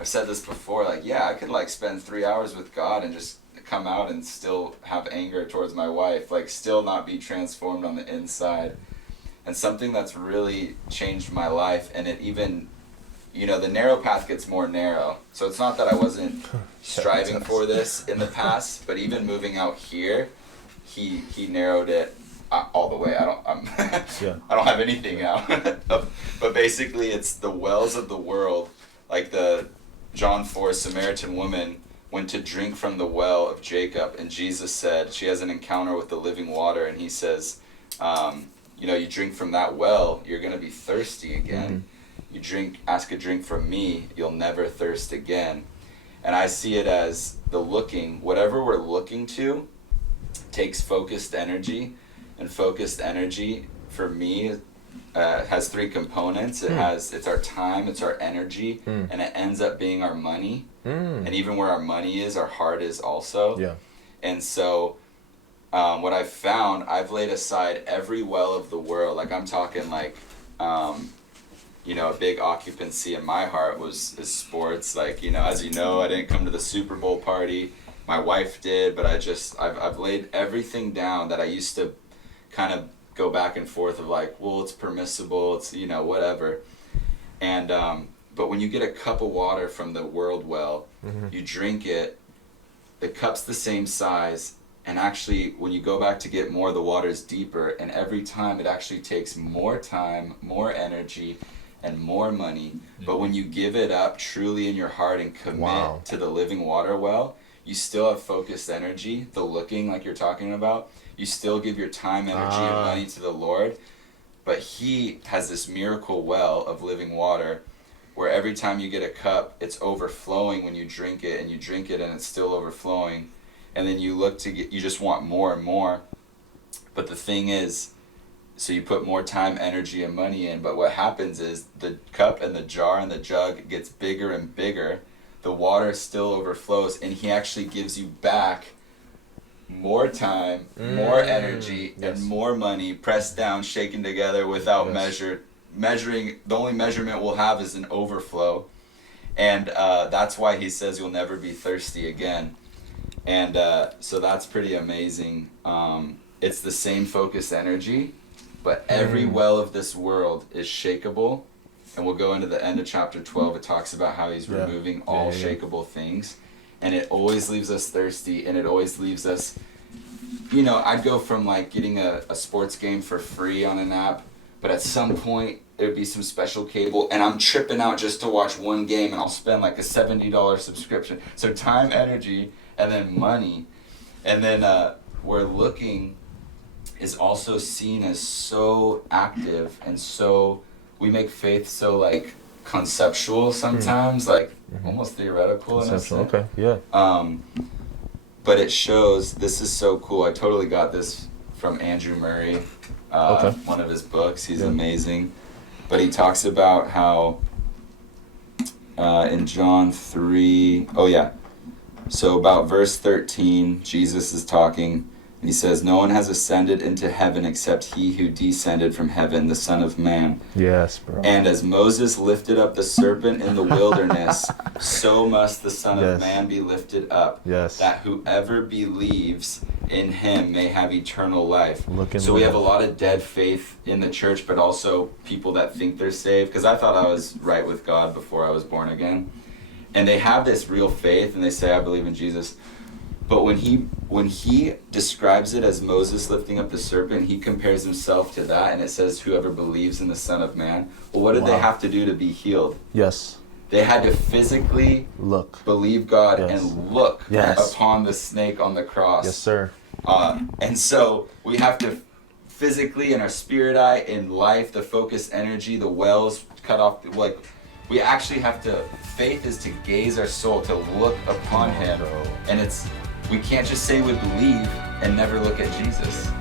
I've said this before, like, yeah, I could like spend 3 hours with God and just come out and still have anger towards my wife, like still not be transformed on the inside. And something that's really changed my life, and it even, the narrow path gets more narrow. So it's not that I wasn't striving for this in the past, but even moving out here, he narrowed it all the way. I don't have anything now. But basically, it's the wells of the world, like the John 4 Samaritan woman went to drink from the well of Jacob, and Jesus said she has an encounter with the living water, and he says, you drink from that well, you're going to be thirsty again. You ask a drink from me, you'll never thirst again. And I see it as whatever we're looking to takes focused energy, and focused energy for me has three components. It's our time, it's our energy, and it ends up being our money. And even where our money is, our heart is also. Yeah. And so what I've found, I've laid aside every well of the world. Like I'm talking like, a big occupancy in my heart is sports. Like, as you know, I didn't come to the Super Bowl party. My wife did, but I've laid everything down that I used to kind of go back and forth of like, well, it's permissible, it's, whatever. And, but when you get a cup of water from the world well, you drink it, the cup's the same size, and actually when you go back to get more, the water's deeper, and every time it actually takes more time, more energy, and more money. But when you give it up truly in your heart and commit to the living water well, you still have focused energy, the looking like you're talking about. You still give your time, energy, and money to the Lord. But he has this miracle well of living water where every time you get a cup, it's overflowing when you drink it, and you drink it and it's still overflowing. And then you you just want more and more. But the thing is, so you put more time, energy, and money in, but what happens is the cup and the jar and the jug gets bigger and bigger. The water still overflows, and he actually gives you back more time, more energy, and more money, pressed down, shaken together without measuring. The only measurement we'll have is an overflow. And that's why he says you'll never be thirsty again. And so that's pretty amazing. It's the same focused energy, but every well of this world is shakeable. And we'll go into the end of chapter 12. It talks about how he's removing all shakeable things. And it always leaves us thirsty, and it always leaves us, I'd go from like getting a sports game for free on an app, but at some point there'd be some special cable, and I'm tripping out just to watch one game, and I'll spend like a $70 subscription. So time, energy, and then money. And then where looking is also seen as so active, and so we make faith so like conceptual sometimes, like almost theoretical in a sense. Okay, yeah. But it shows, this is so cool. I totally got this from Andrew Murray, one of his books. He's amazing. But he talks about how in John 3, so about verse 13, Jesus is talking. He says, no one has ascended into heaven except he who descended from heaven, the Son of Man. Yes, bro. And as Moses lifted up the serpent in the wilderness, so must the Son of Man be lifted up, that whoever believes in him may have eternal life. So we have a lot of dead faith in the church, but also people that think they're saved. Because I thought I was right with God before I was born again. And they have this real faith, and they say, I believe in Jesus. But when he describes it as Moses lifting up the serpent, he compares himself to that, and it says whoever believes in the Son of Man. Well, what did they have to do to be healed? Yes. They had to physically believe God and look upon the snake on the cross. Yes, sir. And so we have to physically, in our spirit eye, in life, the focus energy, the wells cut off, like we actually have to, faith is to gaze our soul, to look upon him. And we can't just say we believe and never look at Jesus.